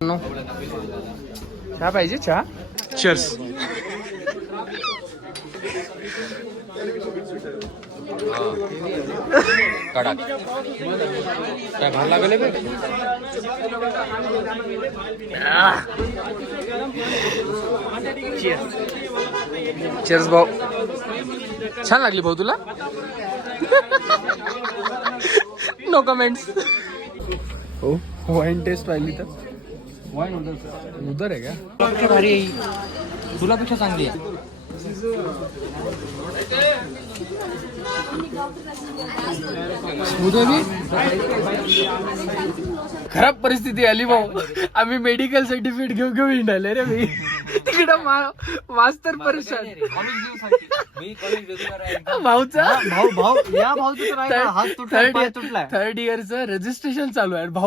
चहा पाहिजे चहा. चर्स. कडक काय भार लागले बे. चर्स भाऊ. छान लागली भाऊ तुला. No comments. हो वाईन टेस्ट पाहिली तर वाईन उधर आहे का. भारी आहे, तुला पेक्षा चांगली आहे. खराब परिस्थिती आली भाऊ. आम्ही मेडिकल सर्टिफिकेट घेऊन हिंडायले रे. मी तिकडं मास्तर परेशान. भाऊचा भाऊ या भाऊचा हात तुटला, पाय तुटलाय. थर्ड इयरचं रजिस्ट्रेशन चालू आहे.